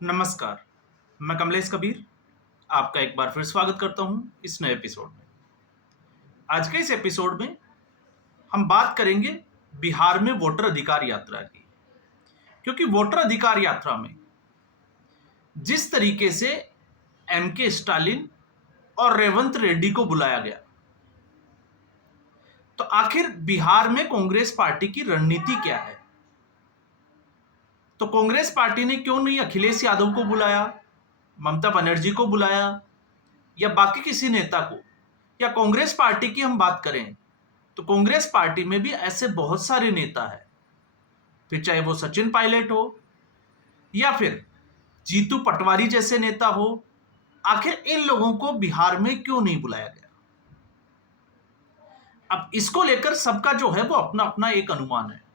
नमस्कार, मैं कमलेश कबीर, आपका एक बार फिर स्वागत करता हूं इस नए एपिसोड में। आज के इस एपिसोड में हम बात करेंगे बिहार में वोटर अधिकार यात्रा की, क्योंकि वोटर अधिकार यात्रा में जिस तरीके से एमके स्टालिन और रेवंत रेड्डी को बुलाया गया, तो आखिर बिहार में कांग्रेस पार्टी की रणनीति क्या है? तो कांग्रेस पार्टी ने क्यों नहीं अखिलेश यादव को बुलाया, ममता बनर्जी को बुलाया या बाकी किसी नेता को? या कांग्रेस पार्टी की हम बात करें तो कांग्रेस पार्टी में भी ऐसे बहुत सारे नेता हैं, फिर चाहे वो सचिन पायलट हो या फिर जीतू पटवारी जैसे नेता हो। आखिर इन लोगों को बिहार में क्यों नहीं बुलाया गया? अब इसको लेकर सबका जो है वो अपना अपना एक अनुमान है,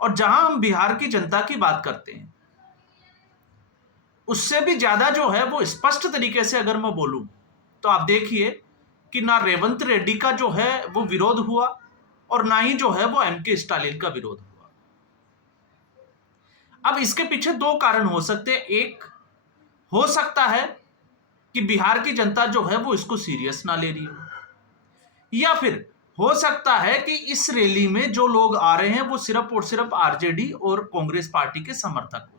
और जहां हम बिहार की जनता की बात करते हैं उससे भी ज्यादा जो है वो स्पष्ट तरीके से अगर मैं बोलूं तो आप देखिए कि ना रेवंत रेड्डी का जो है वो विरोध हुआ और ना ही जो है वो एमके स्टालिन का विरोध हुआ। अब इसके पीछे दो कारण हो सकते हैं। एक हो सकता है कि बिहार की जनता जो है वो इसको सीरियस ना ले रही हो, या फिर हो सकता है कि इस रैली में जो लोग आ रहे हैं वो सिर्फ और सिर्फ आरजेडी और कांग्रेस पार्टी के समर्थक हो।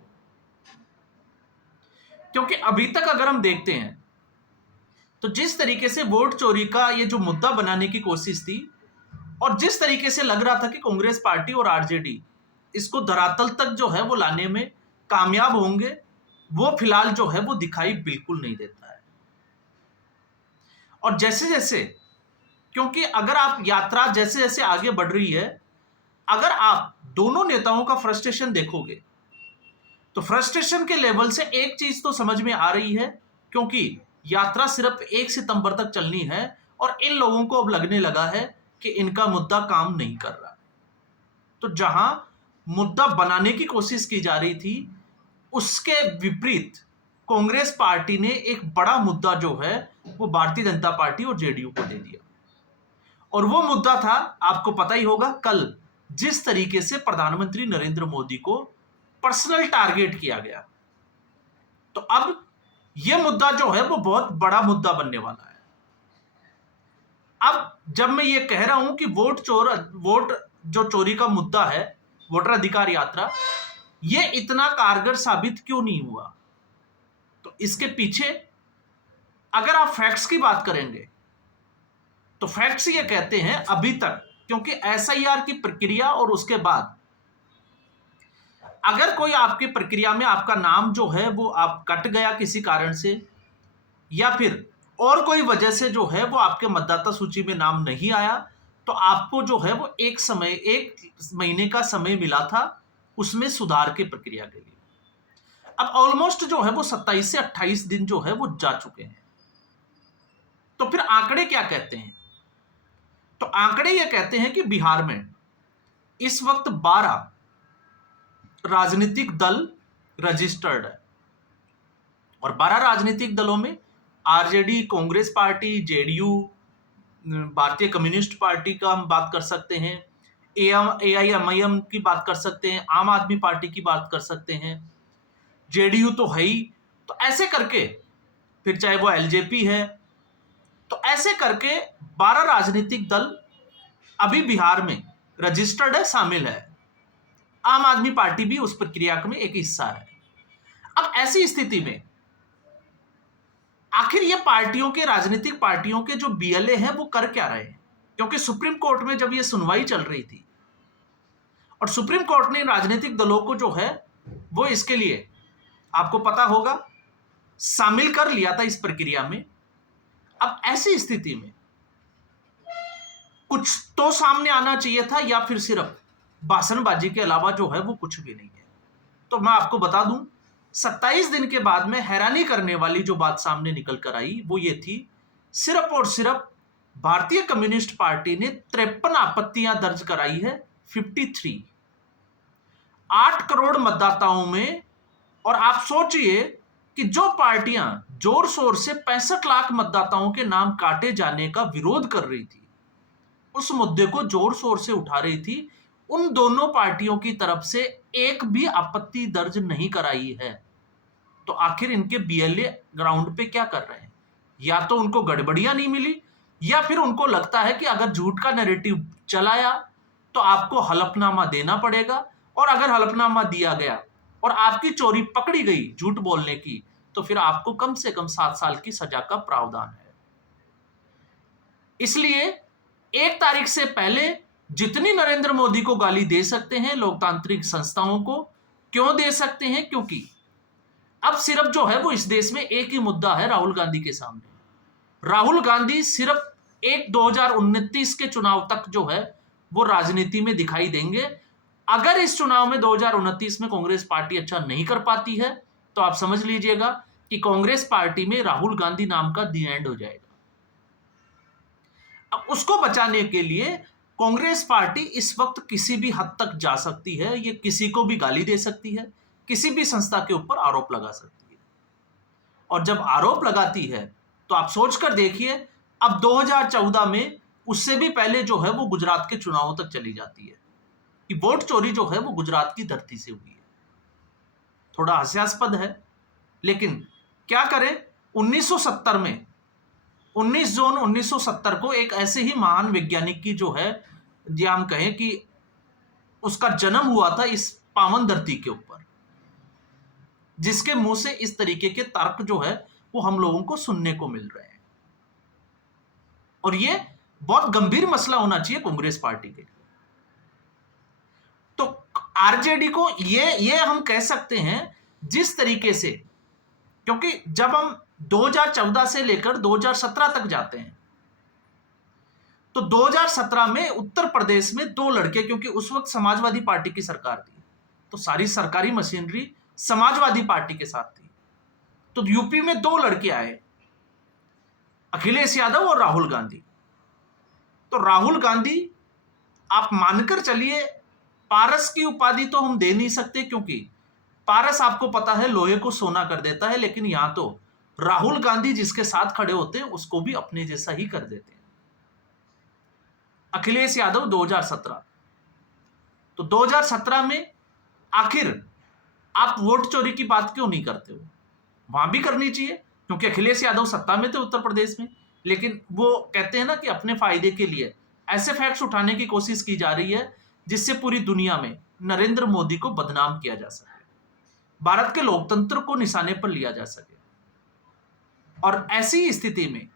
क्योंकि अभी तक अगर हम देखते हैं तो जिस तरीके से वोट चोरी का ये जो मुद्दा बनाने की कोशिश थी और जिस तरीके से लग रहा था कि कांग्रेस पार्टी और आरजेडी इसको धरातल तक जो है वो लाने में कामयाब होंगे, वो फिलहाल जो है वो दिखाई बिल्कुल नहीं देता है। और जैसे जैसे, क्योंकि अगर आप यात्रा जैसे जैसे आगे बढ़ रही है, अगर आप दोनों नेताओं का फ्रस्ट्रेशन देखोगे तो फ्रस्ट्रेशन के लेवल से एक चीज तो समझ में आ रही है, क्योंकि यात्रा सिर्फ 1 सितंबर तक चलनी है और इन लोगों को अब लगने लगा है कि इनका मुद्दा काम नहीं कर रहा। तो जहां मुद्दा बनाने की कोशिश की जा रही थी उसके विपरीत कांग्रेस पार्टी ने एक बड़ा मुद्दा जो है वो भारतीय जनता पार्टी और जेडीयू को दे दिया। और वो मुद्दा था, आपको पता ही होगा, कल जिस तरीके से प्रधानमंत्री नरेंद्र मोदी को पर्सनल टारगेट किया गया। तो अब यह मुद्दा जो है वो बहुत बड़ा मुद्दा बनने वाला है। अब जब मैं ये कह रहा हूं कि वोट जो चोरी का मुद्दा है, वोटर अधिकार यात्रा, ये इतना कारगर साबित क्यों नहीं हुआ, तो इसके पीछे अगर आप फैक्ट्स की बात करेंगे तो फैक्ट्स ये कहते हैं अभी तक, क्योंकि एसआईआर की प्रक्रिया और उसके बाद अगर कोई आपकी प्रक्रिया में आपका नाम जो है वो आप कट गया किसी कारण से, या फिर और कोई वजह से जो है वो आपके मतदाता सूची में नाम नहीं आया, तो आपको जो है वो एक महीने का समय मिला था उसमें सुधार की प्रक्रिया के लिए। अब ऑलमोस्ट जो है वो 27 से 28 दिन जो है वो जा चुके हैं। तो फिर आंकड़े क्या कहते हैं? तो आंकड़े ये कहते हैं कि बिहार में इस वक्त 12 राजनीतिक दल रजिस्टर्ड है, और 12 राजनीतिक दलों में आरजेडी, कांग्रेस पार्टी, जेडीयू, भारतीय कम्युनिस्ट पार्टी का हम बात कर सकते हैं, एआईएमआईएम की बात कर सकते हैं, आम आदमी पार्टी की बात कर सकते हैं, जेडीयू तो है ही। तो ऐसे करके फिर चाहे वो एलजेपी है, तो ऐसे करके 12 राजनीतिक दल अभी बिहार में रजिस्टर्ड है, शामिल है। आम आदमी पार्टी भी उस प्रक्रिया में एक हिस्सा है। अब ऐसी स्थिति में आखिर ये पार्टियों के, राजनीतिक पार्टियों के जो बीएलए हैं वो कर क्या रहे हैं? क्योंकि सुप्रीम कोर्ट में जब ये सुनवाई चल रही थी और सुप्रीम कोर्ट ने राजनीतिक दलों को जो है वो इसके लिए, आपको पता होगा, शामिल कर लिया था इस प्रक्रिया में। अब ऐसी स्थिति में कुछ तो सामने आना चाहिए था, या फिर सिर्फ भाषणबाजी के अलावा जो है वो कुछ भी नहीं है। तो मैं आपको बता दूं, 27 दिन के बाद में हैरानी करने वाली जो बात सामने निकल कर आई वो ये थी, सिर्फ और सिर्फ भारतीय कम्युनिस्ट पार्टी ने 53 आपत्तियां दर्ज कराई है, 53, 8 करोड़ मतदाताओं में। और आप सोचिए कि जो पार्टियां जोर शोर से 65 लाख मतदाताओं के नाम काटे जाने का विरोध कर रही थी, उस मुद्दे को जोर शोर से उठा रही थी, उन दोनों पार्टियों की तरफ से एक भी आपत्ति दर्ज नहीं कराई है, तो आखिर इनके बीएलए ग्राउंड पे क्या कर रहे हैं? या तो उनको गड़बड़ियां नहीं मिली, या फिर उनको लगता है कि अगर झूठ का नैरेटिव चलाया तो आपको हलफनामा देना पड़ेगा, और अगर हलफनामा दिया गया और आपकी चोरी पकड़ी गई झूठ बोलने की, तो फिर आपको कम से कम 7 साल की सजा का प्रावधान है। इसलिए 1 तारीख से पहले जितनी नरेंद्र मोदी को गाली दे सकते हैं, लोकतांत्रिक संस्थाओं को क्यों दे सकते हैं? क्योंकि अब सिर्फ जो है वो इस देश में एक ही मुद्दा है राहुल गांधी के सामने। राहुल गांधी सिर्फ एक 2029 के चुनाव तक जो है वो राजनीति में दिखाई देंगे। अगर इस चुनाव में 2029 में कांग्रेस पार्टी अच्छा नहीं कर पाती है, तो आप समझ लीजिएगा कि कांग्रेस पार्टी में राहुल गांधी नाम का दी एंड हो जाएगा। अब उसको बचाने के लिए कांग्रेस पार्टी इस वक्त किसी भी हद तक जा सकती है, ये किसी को भी गाली दे सकती है, किसी भी संस्था के ऊपर आरोप लगा सकती है। और जब आरोप लगाती है तो आप सोचकर देखिए, अब 2014 में उससे भी पहले जो है वो गुजरात के चुनावों तक चली जाती है कि वोट चोरी जो है वो गुजरात की धरती से हुई है। थोड़ा हास्यास्पद है, लेकिन क्या करें, 1970 में 19 जून 1970 को एक ऐसे ही महान वैज्ञानिक की जो है, या हम कहें कि उसका जन्म हुआ था इस पावन धरती के ऊपर, जिसके मुंह से इस तरीके के तर्क जो है वो हम लोगों को सुनने को मिल रहे हैं। और ये बहुत गंभीर मसला होना चाहिए कांग्रेस पार्टी के लिए। तो आरजेडी को ये हम कह सकते हैं जिस तरीके से, क्योंकि जब हम 2014 से लेकर 2017 तक जाते हैं, तो 2017 में उत्तर प्रदेश में 2 लड़के, क्योंकि उस वक्त समाजवादी पार्टी की सरकार थी, तो सारी सरकारी मशीनरी समाजवादी पार्टी के साथ थी, तो यूपी में 2 लड़के आए, अखिलेश यादव और राहुल गांधी। तो राहुल गांधी, आप मानकर चलिए, पारस की उपाधि तो हम दे नहीं सकते, क्योंकि पारस आपको पता है लोहे को सोना कर देता है, लेकिन यहां तो राहुल गांधी जिसके साथ खड़े होते हैं उसको भी अपने जैसा ही कर देते हैं। अखिलेश यादव 2017, तो 2017 में आखिर आप वोट चोरी की बात क्यों नहीं करते हो? वहां भी करनी चाहिए, क्योंकि अखिलेश यादव सत्ता में थे उत्तर प्रदेश में, लेकिन वो कहते हैं ना कि अपने फायदे के लिए ऐसे फैक्ट्स उठाने की कोशिश की जा रही है जिससे पूरी दुनिया में नरेंद्र मोदी को बदनाम किया जा सके, भारत के लोकतंत्र को निशाने पर लिया जा सके। और ऐसी स्थिति में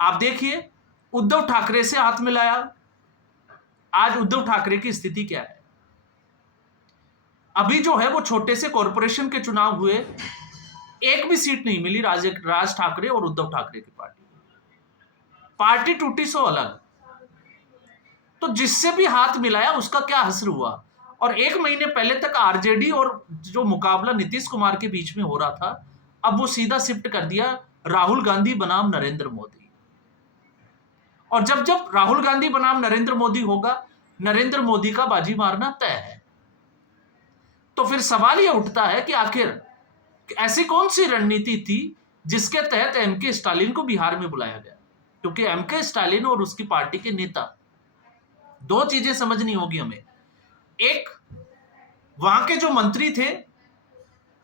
आप देखिए, उद्धव ठाकरे से हाथ मिलाया। आज उद्धव ठाकरे की स्थिति क्या है? अभी जो है वो छोटे से कॉरपोरेशन के चुनाव हुए, एक भी सीट नहीं मिली राज ठाकरे और उद्धव ठाकरे की पार्टी टूटी सो अलग। तो जिससे भी हाथ मिलाया उसका क्या असर हुआ? और 1 महीने पहले तक आरजेडी और जो मुकाबला नीतीश कुमार के बीच में हो रहा था, अब वो सीधा शिफ्ट कर दिया राहुल गांधी बनाम नरेंद्र मोदी। और जब जब राहुल गांधी बनाम नरेंद्र मोदी होगा, नरेंद्र मोदी का बाजी मारना तय है। तो फिर सवाल यह उठता है कि आखिर ऐसी कौन सी रणनीति थी जिसके तहत एमके स्टालिन को बिहार में बुलाया गया? क्योंकि एमके स्टालिन और उसकी पार्टी के नेता, 2 चीजें समझनी होगी हमें। एक, वहां के जो मंत्री थे,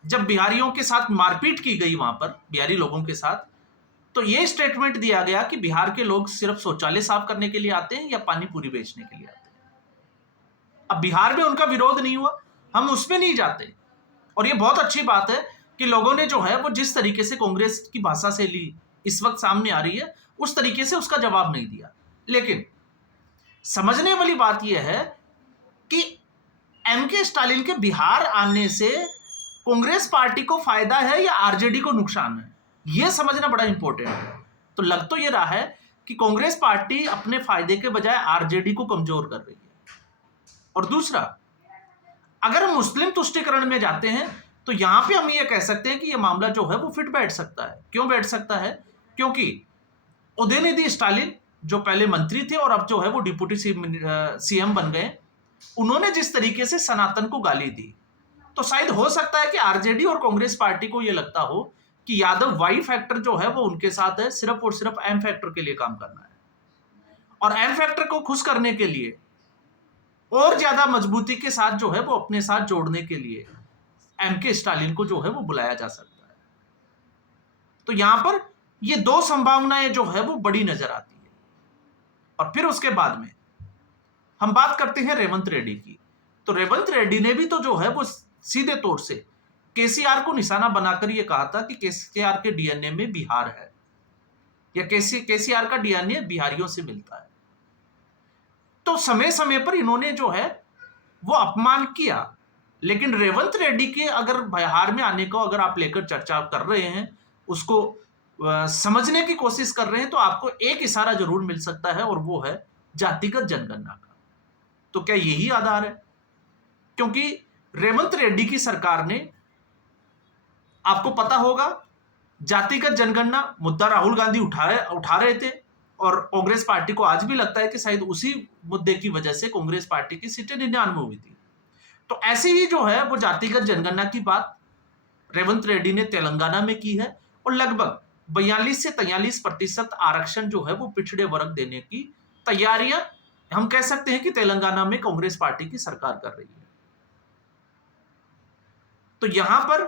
जब बिहारियों के साथ मारपीट की गई वहां पर बिहारी लोगों के साथ, तो यह स्टेटमेंट दिया गया कि बिहार के लोग सिर्फ शौचालय साफ करने के लिए आते हैं या पानी पूरी बेचने के लिए आते हैं। अब बिहार में उनका विरोध नहीं हुआ, हम उसमें नहीं जाते। और यह बहुत अच्छी बात है कि लोगों ने जो है वो जिस तरीके से कांग्रेस की भाषा से ली इस वक्त सामने आ रही है, उस तरीके से उसका जवाब नहीं दिया। लेकिन समझने वाली बात यह है कि एमके स्टालिन के बिहार आने से कांग्रेस पार्टी को फायदा है या आरजेडी को नुकसान है, यह समझना बड़ा इंपॉर्टेंट है। तो लग तो यह रहा है कि कांग्रेस पार्टी अपने फायदे के बजाय आरजेडी को कमजोर कर रही है। और दूसरा, अगर हम मुस्लिम तुष्टीकरण में जाते हैं तो यहां पे हम ये कह सकते हैं कि यह मामला जो है वो फिट बैठ सकता है। क्यों बैठ सकता है? क्योंकि उदयनिधि स्टालिन जो पहले मंत्री थे और अब जो है वो डिप्टी सीएम बन गए, उन्होंने जिस तरीके से सनातन को गाली दी, तो शायद हो सकता है कि आरजेडी और कांग्रेस पार्टी को यह लगता हो कि यादव वाई फैक्टर जो है वो उनके साथ है, सिर्फ और सिर्फ एम फैक्टर के लिए काम करना है। और एम फैक्टर को खुश करने के लिए और ज्यादा मजबूती के साथ जो है वो अपने साथ जोड़ने के लिए एमके स्टालिन को जो है वो बुलाया जा सकता है। तो यहां पर ये दो संभावनाएं जो है वो बड़ी नजर आती है। और फिर उसके बाद में हम बात करते हैं रेवंत रेड्डी की। तो रेवंत रेड्डी ने भी तो जो है वो सीधे तौर से केसीआर को निशाना बनाकर ये कहा था कि केसीआर के डीएनए में बिहार है, या केसीआर का डीएनए बिहारियों से मिलता है। तो समय समय पर इन्होंने जो है वो अपमान किया। लेकिन रेवंत रेड्डी के अगर बिहार में आने को अगर आप लेकर चर्चा कर रहे हैं, उसको समझने की कोशिश कर रहे हैं, तो आपको एक इशारा जरूर मिल सकता है, और वो है जातिगत जनगणना का। तो क्या यही आधार है? क्योंकि रेवंत रेड्डी की सरकार ने, आपको पता होगा, जातिगत जनगणना मुद्दा राहुल गांधी उठा रहे थे, और कांग्रेस पार्टी को आज भी लगता है कि शायद उसी मुद्दे की वजह से कांग्रेस पार्टी की सीटें 99 हुई थी। तो ऐसे ही जो है वो जातिगत जनगणना की बात रेवंत रेड्डी ने तेलंगाना में की है, और लगभग 42 से 43% आरक्षण जो है वो पिछड़े वर्ग देने की तैयारियां हम कह सकते हैं कि तेलंगाना में कांग्रेस पार्टी की सरकार कर रही है। तो यहां पर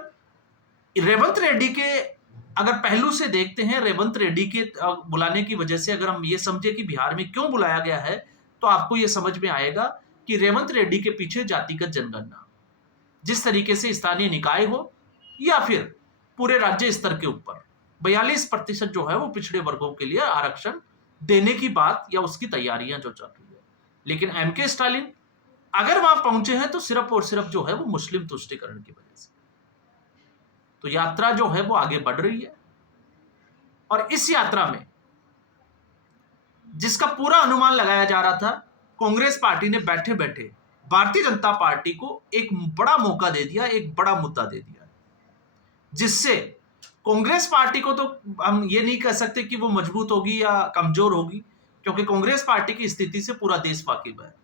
रेवंत रेड्डी के अगर पहलू से देखते हैं, रेवंत रेड्डी के बुलाने की वजह से अगर हम ये समझे कि बिहार में क्यों बुलाया गया है, तो आपको ये समझ में आएगा कि रेवंत रेड्डी के पीछे जातिगत जनगणना, जिस तरीके से स्थानीय निकाय हो या फिर पूरे राज्य स्तर के ऊपर 42% जो है वो पिछड़े वर्गों के लिए आरक्षण देने की बात या उसकी तैयारियां जो चल रही है। लेकिन एमके स्टालिन अगर वहां पहुंचे हैं तो सिर्फ और सिर्फ जो है वो मुस्लिम तुष्टीकरण की वजह से। तो यात्रा जो है वो आगे बढ़ रही है, और इस यात्रा में जिसका पूरा अनुमान लगाया जा रहा था, कांग्रेस पार्टी ने बैठे बैठे भारतीय जनता पार्टी को एक बड़ा मौका दे दिया, एक बड़ा मुद्दा दे दिया, जिससे कांग्रेस पार्टी को तो हम ये नहीं कह सकते कि वो मजबूत होगी या कमजोर होगी, क्योंकि कांग्रेस पार्टी की स्थिति से पूरा देश वाकिफ है।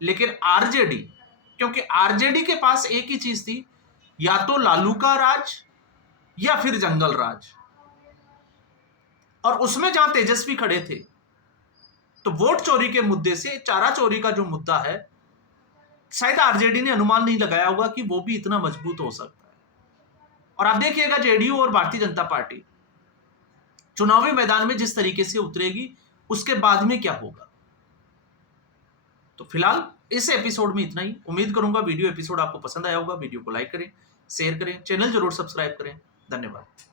लेकिन आरजेडी, क्योंकि आरजेडी के पास एक ही चीज थी, या तो लालू का राज या फिर जंगल राज, और उसमें जहां तेजस्वी खड़े थे, तो वोट चोरी के मुद्दे से चारा चोरी का जो मुद्दा है, शायद आरजेडी ने अनुमान नहीं लगाया होगा कि वो भी इतना मजबूत हो सकता है। और आप देखिएगा जेडीयू और भारतीय जनता पार्टी चुनावी मैदान में जिस तरीके से उतरेगी, उसके बाद में क्या होगा। तो फिलहाल इस एपिसोड में इतना ही। उम्मीद करूंगा वीडियो एपिसोड आपको पसंद आया होगा। वीडियो को लाइक करें, शेयर करें, चैनल जरूर सब्सक्राइब करें। धन्यवाद।